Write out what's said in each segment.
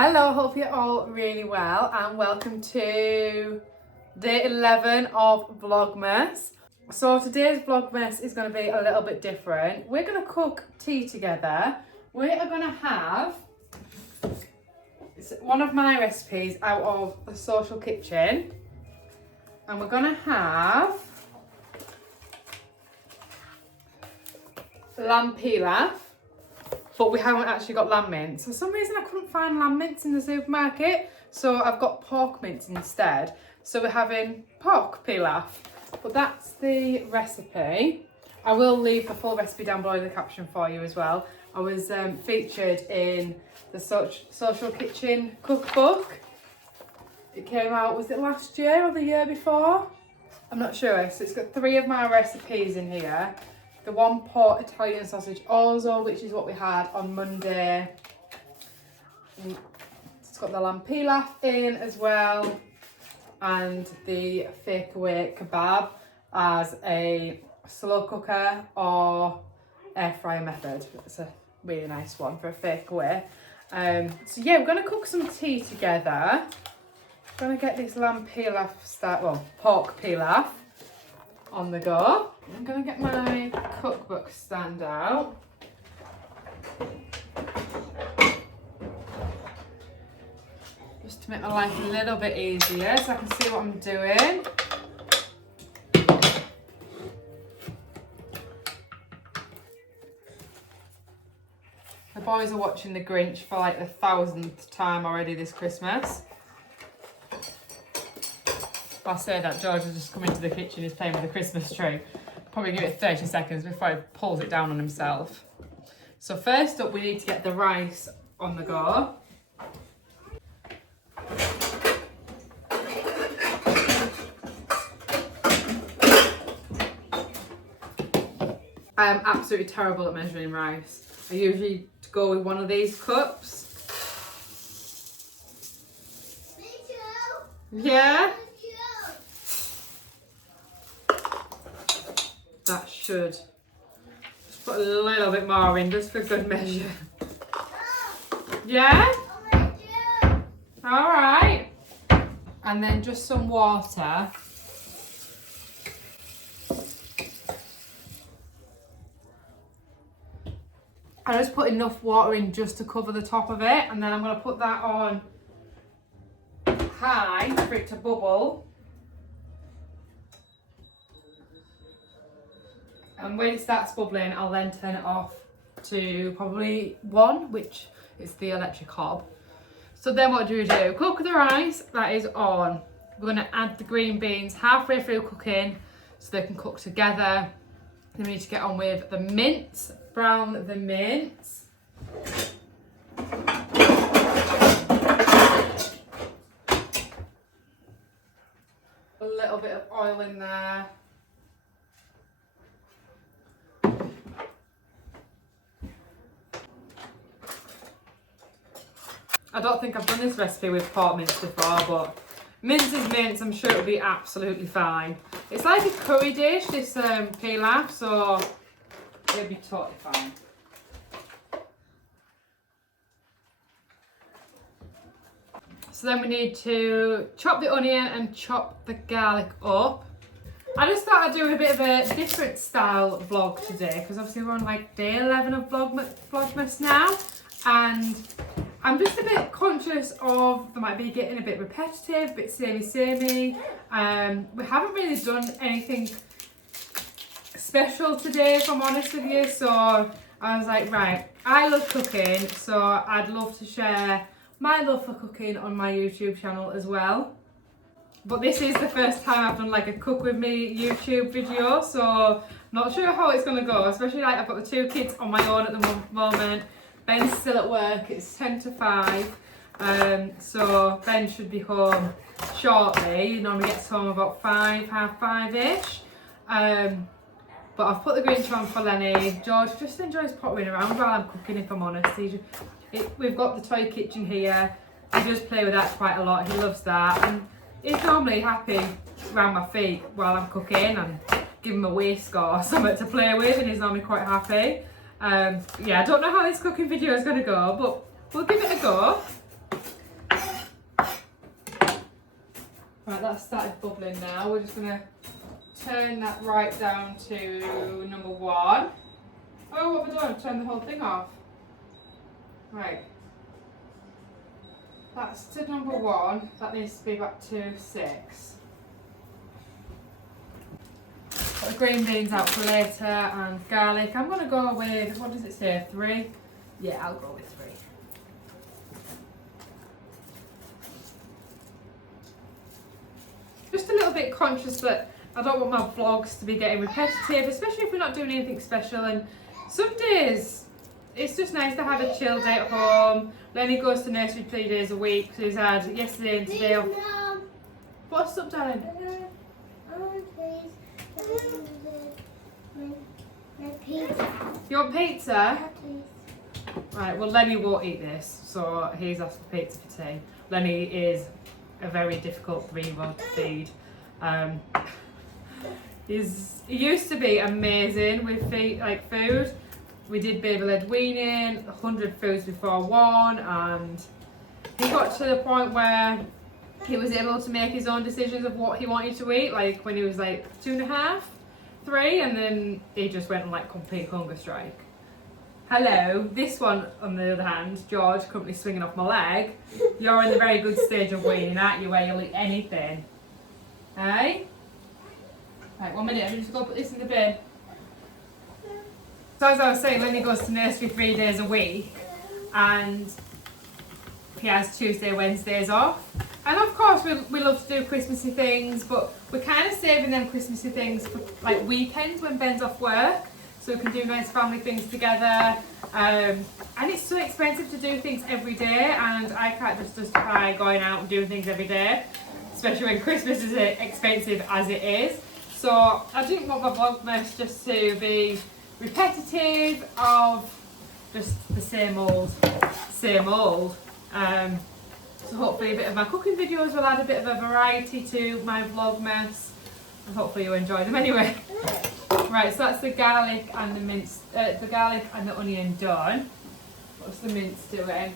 Hello, hope you're all really well and welcome to day 11 of Vlogmas. So today's Vlogmas is going to be a little bit different. We're going to cook tea together. We are going to have one of my recipes out of the social kitchen, and we're going to have lamb pilaf. But we haven't actually got lamb mince. For some reason I couldn't find lamb mince in the supermarket, so I've got pork mince instead. So we're having pork pilaf. But that's the recipe. I will leave the full recipe down below in the caption for you as well. I was featured in the social kitchen cookbook. It came out, was it last year or the year before? I'm not sure. So it's got 3 of my recipes in here. The 1 pot Italian sausage orzo, which is what we had on Monday. It's got the lamb pilaf in as well, and the fake away kebab as a slow cooker or air fryer method. It's a really nice one for a fake away. So yeah, we're going to cook some tea together. I'm going to get this lamb pilaf pork pilaf on the go. I'm going to get my cookbook stand out. Just to make my life a little bit easier so I can see what I'm doing. The boys are watching The Grinch for like the 1000th time already this Christmas. I say that, George has just come into the kitchen, he's playing with the Christmas tree. Probably give it 30 seconds before he pulls it down on himself. So first up, we need to get the rice on the go. I am absolutely terrible at measuring rice. I usually go with one of these cups. Me too. Yeah? That should. Just put a little bit more in, just for good measure. Yeah? Alright. And then just some water. I just put enough water in just to cover the top of it, and then I'm going to put that on high for it to bubble. And when it starts bubbling, I'll then turn it off to probably 1, which is the electric hob. So then what do we do? Cook the rice, that is on. We're going to add the green beans halfway through cooking so they can cook together. Then we need to get on with the mince, brown the mince. A little bit of oil in there. I don't think I've done this recipe with pork mince before, but mince is mince, I'm sure it'll be absolutely fine. It's like a curry dish, this pilaf, so it'll be totally fine. So then we need to chop the onion and chop the garlic up. I just thought I'd do a bit of a different style vlog today, because obviously we're on like day 11 of Vlogmas now, and I'm just a bit conscious of they might be getting a bit repetitive, a bit samey. We haven't really done anything special today, if I'm honest with you, so I was like, right, I love cooking, so I'd love to share my love for cooking on my YouTube channel as well. But this is the first time I've done like a cook with me YouTube video, so not sure how it's going to go, especially like I've got the 2 kids on my own at the moment. Ben's still at work, it's 10 to 5, so Ben should be home shortly. He normally gets home about 5, half 5-ish. But I've put the Grinch on for Lenny. George just enjoys pottering around while I'm cooking, if I'm honest. We've got the toy kitchen here, he does play with that quite a lot, he loves that. And he's normally happy around my feet while I'm cooking and give him a whisk or something to play with, and he's normally quite happy. Yeah, I don't know how this cooking video is going to go, but we'll give it a go. Right, that's started bubbling now. We're just going to turn that right down to number 1. Oh, what have I done? Turn the whole thing off. Right. That's to number 1. That needs to be back to 6. Got the green beans out for later and garlic. I'm going to go with, what does it say, 3? Yeah, I'll go with 3. Just a little bit conscious that I don't want my vlogs to be getting repetitive, especially if we're not doing anything special. And some days it's just nice to have a chill day at home. Lenny goes to nursery 3 days a week, so he's had yesterday and today off. What's up, darling? My pizza. You want pizza? Please. Right, well Lenny won't eat this, so he's asked for pizza for tea. Lenny is a very difficult 3-year-old to feed. He used to be amazing with food. We did baby-led weaning, 100 foods before 1, and he got to the point where he was able to make his own decisions of what he wanted to eat, like when he was like 2.5, 3, and then he just went on like complete hunger strike. Hello, this one on the other hand, George, currently swinging off my leg. You're in the very good stage of weaning, aren't you, where you'll eat anything? Hey? Right, 1 minute, I'm just going to put this in the bin. So as I was saying, Lenny goes to nursery 3 days a week, and he has Tuesday, Wednesdays off. And of course we love to do Christmassy things, but we're kind of saving them Christmassy things for like weekends when Ben's off work, so we can do nice family things together. And it's so expensive to do things every day, and I can't just justify going out and doing things every day, especially when Christmas is as expensive as it is. So I didn't want my vlogmas just to be repetitive of just the same old. So hopefully a bit of my cooking videos will add a bit of a variety to my vlogmas, and hopefully you enjoy them anyway. Right, so that's the garlic and the mince, the garlic and the onion done. What's the mince doing?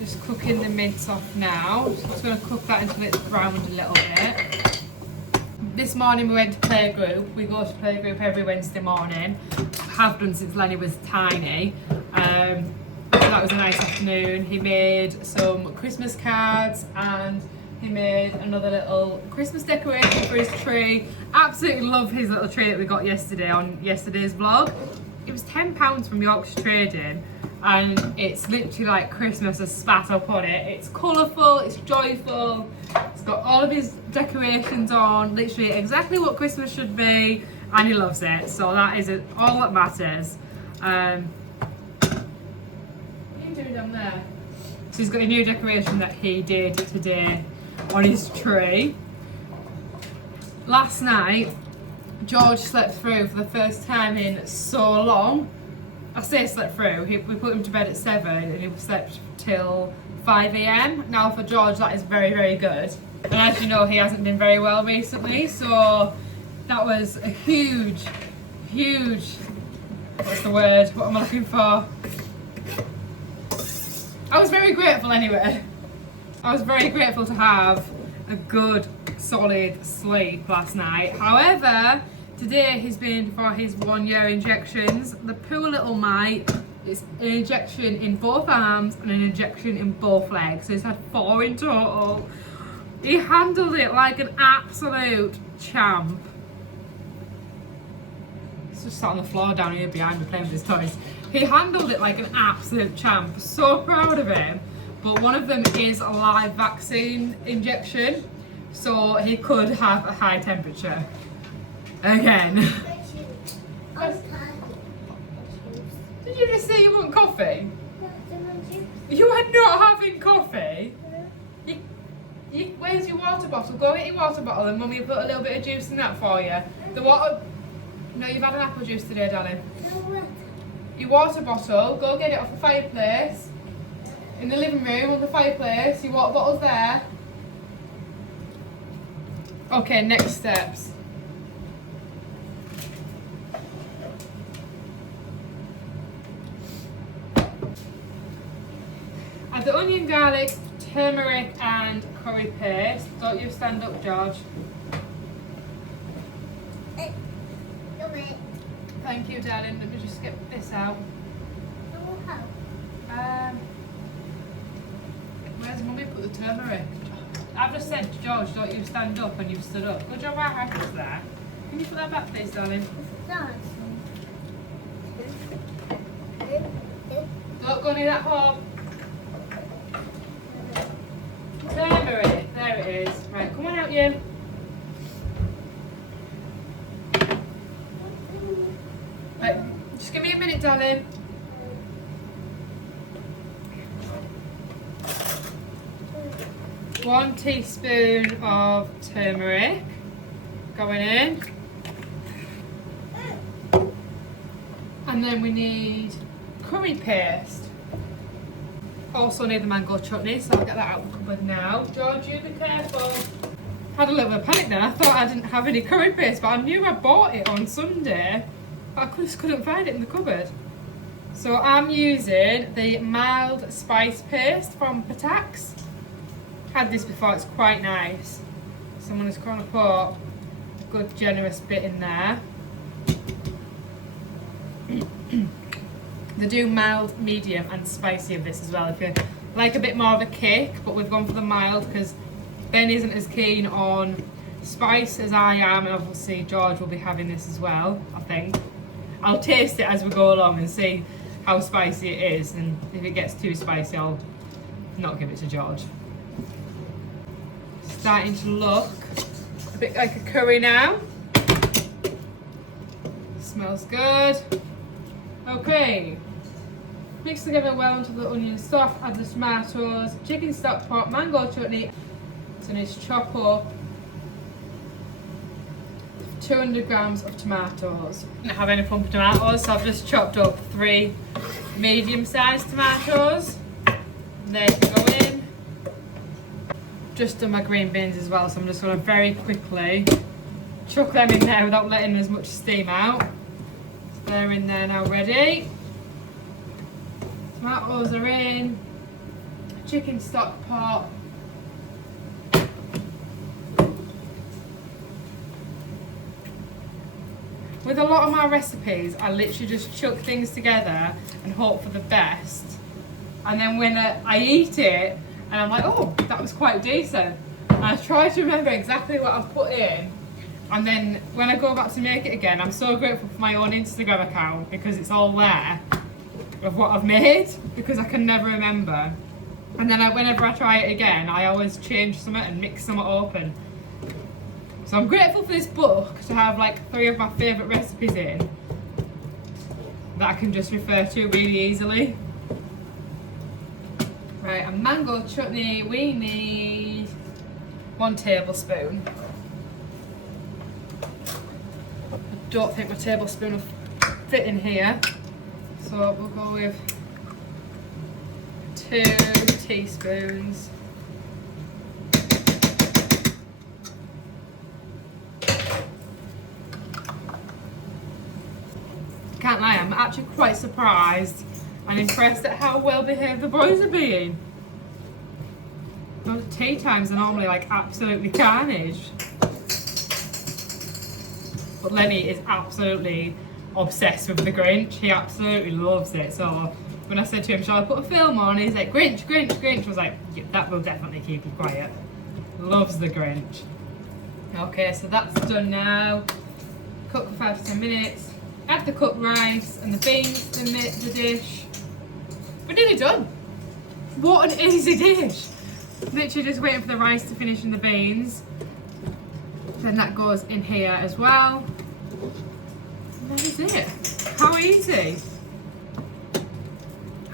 Just cooking the mince off now. So I'm just going to cook that until it's browned a little bit. This morning we went to playgroup. We go to playgroup every Wednesday morning. Have done since Lenny was tiny. So that was a nice afternoon. He made some Christmas cards and he made another little Christmas decoration for his tree. Absolutely love his little tree that we got yesterday on yesterday's vlog. It was £10 from Yorkshire Trading, and it's literally like Christmas has spat up on it. It's colourful, it's joyful, it's got all of his decorations on, literally exactly what Christmas should be, and he loves it. So that is all that matters. What are you doing down there? So he's got a new decoration that he did today on his tree. Last night, George slept through for the first time in so long. I say slept through, we put him to bed at 7 and he slept till 5 AM. Now for George that is very, very good. And as you know, he hasn't been very well recently, so that was a huge, what's the word, what am I looking for? I was very grateful anyway. I was very grateful to have a good, solid sleep last night. However, today he's been for his 1-year injections. The poor little mite, it's an injection in both arms and an injection in both legs. So he's had 4 in total. He handled it like an absolute champ. He's just sat on the floor down here behind me playing with his toys. He handled it like an absolute champ. So proud of him. But one of them is a live vaccine injection, so he could have a high temperature. Again. Did you just say you want coffee? You are not having coffee? Where's your water bottle? Go get your water bottle and Mummy will put a little bit of juice in that for you. The water... No, you've had an apple juice today, darling. Your water bottle, go get it off the fireplace. In the living room on the fireplace, your water bottle's there. Okay, next steps. the onion, garlic, turmeric and curry paste. Don't you stand up, George. Thank you, darling. Let me just get this out. Where's Mummy put the turmeric? I've just said to George, don't you stand up, and you've stood up. Good job, our house is there. Can you put that back, please, darling? Don't go near that hole. Turmeric, there it is. Right, come on out, you. Right, just give me a minute, darling. One teaspoon of turmeric going in. And then we need curry paste. Also need the mango chutney, so I'll get that out of the cupboard now. George, you be careful. Had a little bit of panic then. I thought I didn't have any curry paste, but I knew I bought it on Sunday. But I just couldn't find it in the cupboard. So I'm using the mild spice paste from Patax. Had this before, it's quite nice. So I'm just going to put a good generous bit in there. They do mild, medium and spicy of this as well if you like a bit more of a kick, but we've gone for the mild because Ben isn't as keen on spice as I am, and obviously George will be having this as well, I think. I'll taste it as we go along and see how spicy it is, and if it gets too spicy I'll not give it to George. Starting to look a bit like a curry now. Smells good. Okay. Mix together well until the onion is soft, add the tomatoes, chicken stock pot, mango chutney. So I need to chop up 200 grams of tomatoes. I didn't have any plump tomatoes, so I've just chopped up 3 medium-sized tomatoes. They can go in. Just done my green beans as well, so I'm just going to very quickly chuck them in there without letting as much steam out. So they're in there now, ready. Tomatoes are in. Chicken stock pot. With a lot of my recipes, I literally just chuck things together and hope for the best. And then when I eat it, and I'm like, oh, that was quite decent. And I try to remember exactly what I've put in. And then when I go back to make it again, I'm so grateful for my own Instagram account because it's all there of what I've made, because I can never remember. And then whenever I try it again, I always change something and mix something up. So I'm grateful for this book to have like 3 of my favourite recipes in that I can just refer to really easily. Right, a mango chutney, we need 1 tablespoon. I don't think my tablespoon will fit in here, so we'll go with 2 teaspoons. Can't lie, I'm actually quite surprised and impressed at how well behaved the boys are being. Those tea times are normally like absolutely carnage. But Lenny is absolutely obsessed with the Grinch. He absolutely loves it. So when I said to him, shall I put a film on? He's like, Grinch, Grinch, Grinch. I was like, yeah, that will definitely keep you quiet. Loves the Grinch. Okay, so that's done now. Cook for 5 to 10 minutes. Add the cooked rice and the beans to the dish. We're nearly done. What an easy dish. Literally just waiting for the rice to finish and the beans. Then that goes in here as well. And that is it. How easy.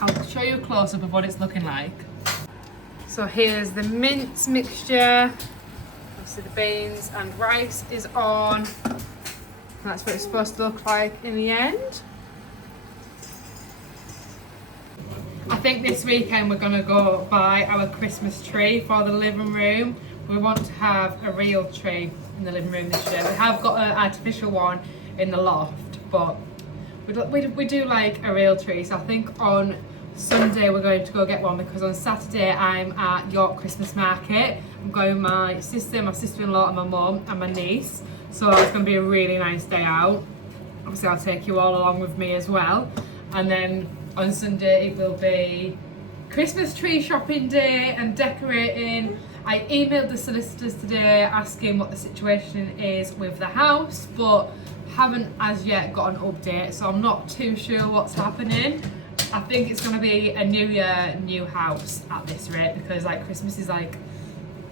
I'll show you a close-up of what it's looking like. So here's the mince mixture. Obviously the beans and rice is on. That's what it's supposed to look like in the end. I think this weekend we're going to go buy our Christmas tree for the living room. We want to have a real tree in the living room this year. We have got an artificial one in the loft, but we do like a real tree. So I think on Sunday we're going to go get one because on Saturday I'm at York Christmas Market. I'm going with my sister, my sister-in-law and my mum and my niece. So it's going to be a really nice day out. Obviously I'll take you all along with me as well. And then on Sunday it will be Christmas tree shopping day and decorating. I emailed the solicitors today asking what the situation is with the house, but haven't as yet got an update, so I'm not too sure what's happening. I think it's going to be a new year, new house at this rate, because like Christmas is like,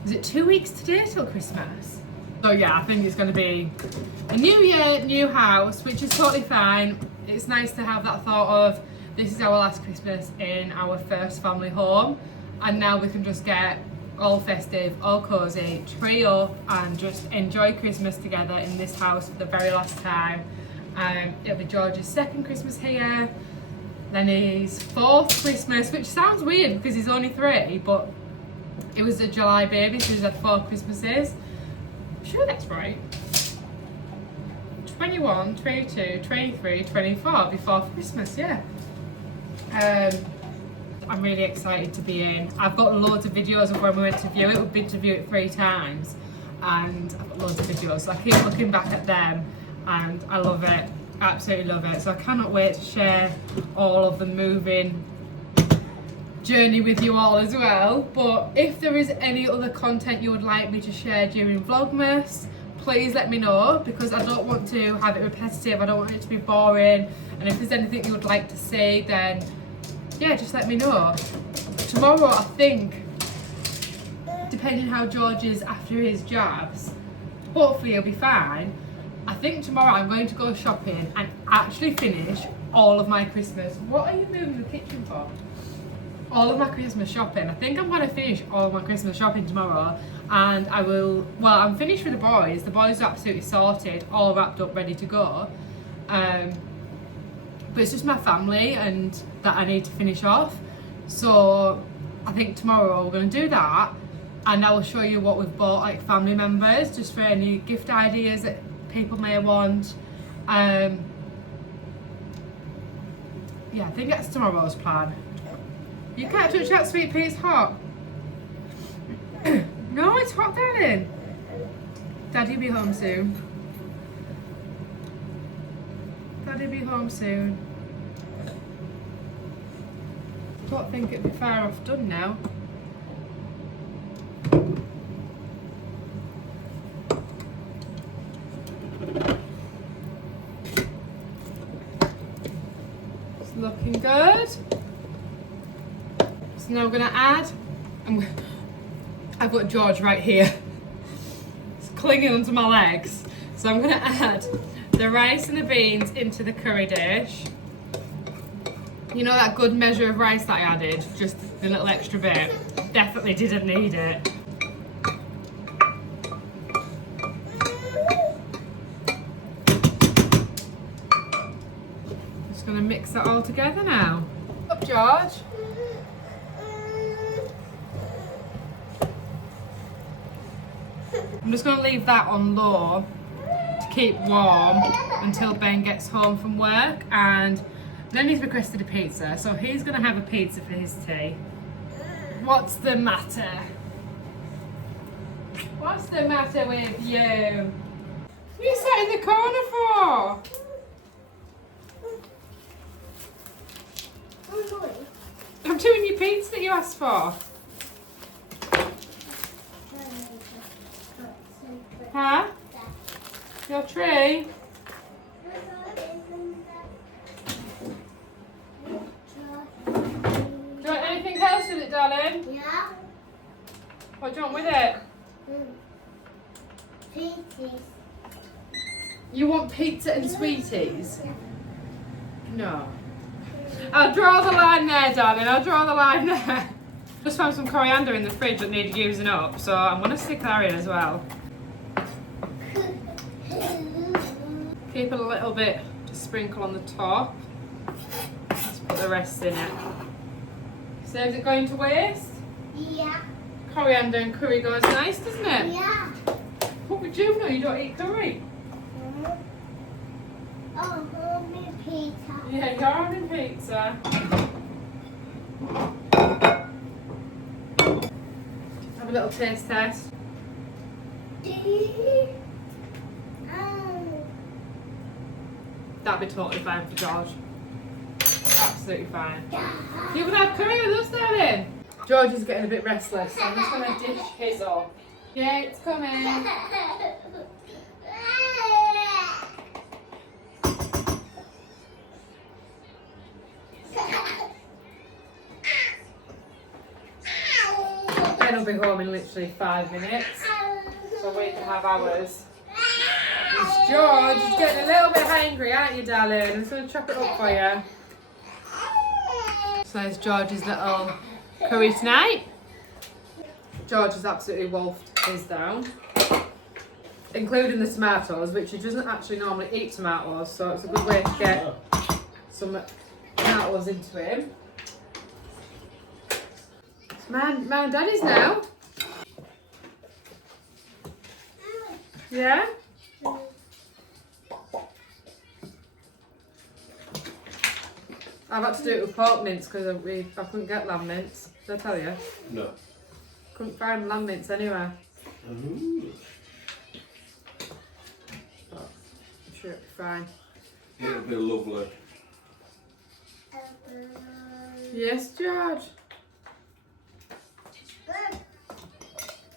is it 2 weeks today till Christmas? So yeah, I think it's going to be a new year, new house, which is totally fine. It's nice to have that thought of, this is our last Christmas in our first family home, and now we can just get all festive, all cosy, tree up and just enjoy Christmas together in this house for the very last time. It'll be George's second Christmas here, then his fourth Christmas, which sounds weird because he's only 3, but it was a July baby, so he's had 4 Christmases. I'm sure that's right. 21, 22, 23, 24 before Christmas, yeah. I'm really excited to be in. I've got loads of videos of when we went to view it. We've been to view it 3 times and I've got loads of videos, so I keep looking back at them and I love it, absolutely love it. So I cannot wait to share all of the moving journey with you all as well. But if there is any other content you would like me to share during Vlogmas, please let me know, because I don't want to have it repetitive, I don't want it to be boring, and if there's anything you would like to see, then yeah, just let me know. Tomorrow, I think, depending how George is after his jabs, hopefully he'll be fine. I think tomorrow I'm going to go shopping and actually finish all of my Christmas. What are you moving the kitchen for? All of my Christmas shopping. I think I'm going to finish all of my Christmas shopping tomorrow, and I will, well, I'm finished with the boys. The boys are absolutely sorted, all wrapped up, ready to go. But it's just my family and that I need to finish off. So I think tomorrow we're going to do that, and I will show you what we've bought, like family members, just for any gift ideas that people may want. Yeah, I think that's tomorrow's plan. You can't touch that, sweet pea, it's hot. No, it's hot, darling. Daddy'll be home soon. Daddy'll be home soon. Don't think it'd be far off done now. It's looking good. So now we're going to add, I've got George right here. It's clinging onto my legs. So I'm going to add the rice and the beans into the curry dish. You know that good measure of rice that I added? Just the little extra bit. Definitely didn't need it. Just going to mix that all together now. Up, George. I'm just going to leave that on low to keep warm until Ben gets home from work, and then he's requested a pizza, so he's going to have a pizza for his tea. What's the matter? What's the matter with you? What are you sat in the corner for? I'm doing your pizza that you asked for. Huh? Your tree? Do you want anything else with it, darling? Yeah. What do you want with it? Sweeties. You want pizza and sweeties? No. I'll draw the line there, darling. I'll draw the line there. Just found some coriander in the fridge that needed using up, so I'm going to stick that in as well. Keep a little bit to sprinkle on the top. Let's put the rest in it. Saves it going to waste? Yeah. Coriander and curry goes nice, doesn't it? Yeah. What would you know? You don't eat curry. Oh, homemade pizza. Yeah, you're having pizza. Have a little taste test. That'd be totally fine for George. Absolutely fine. You can have curry with us, darling. George is getting a bit restless, so I'm just going to dish his up. Yeah, it's coming. Ben will be home in literally 5 minutes, so we can have ours. It's George, he's getting a little bit hangry, aren't you, darling? I'm just going to chop it up for you. So there's George's little curry tonight. George has absolutely wolfed his down, including the tomatoes, which he doesn't actually normally eat tomatoes, so it's a good way to get some tomatoes into him. It's Mum and Daddy's now. Yeah? I've had to do it with pork mince because I couldn't get lamb mince. Did I tell you? No. Couldn't find lamb mince anywhere. Ooh. But I'm sure it'll be fine. It'll be lovely. Yes, George.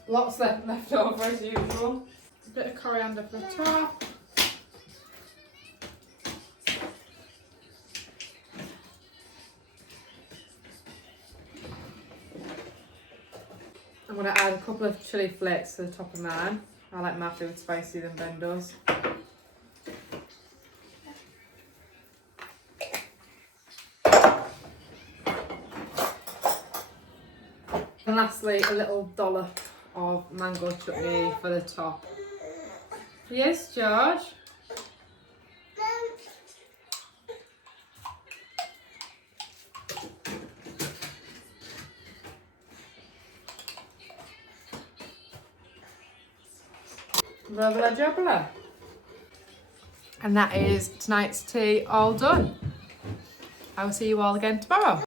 Lots left over as usual. A bit of coriander for the top. I'm going to add a couple of chilli flakes to the top of mine. I like my food spicier than Ben does. And lastly, a little dollop of mango chutney for the top. Yes, George? Rubbla jubbla. And that is tonight's tea all done. I will see you all again tomorrow.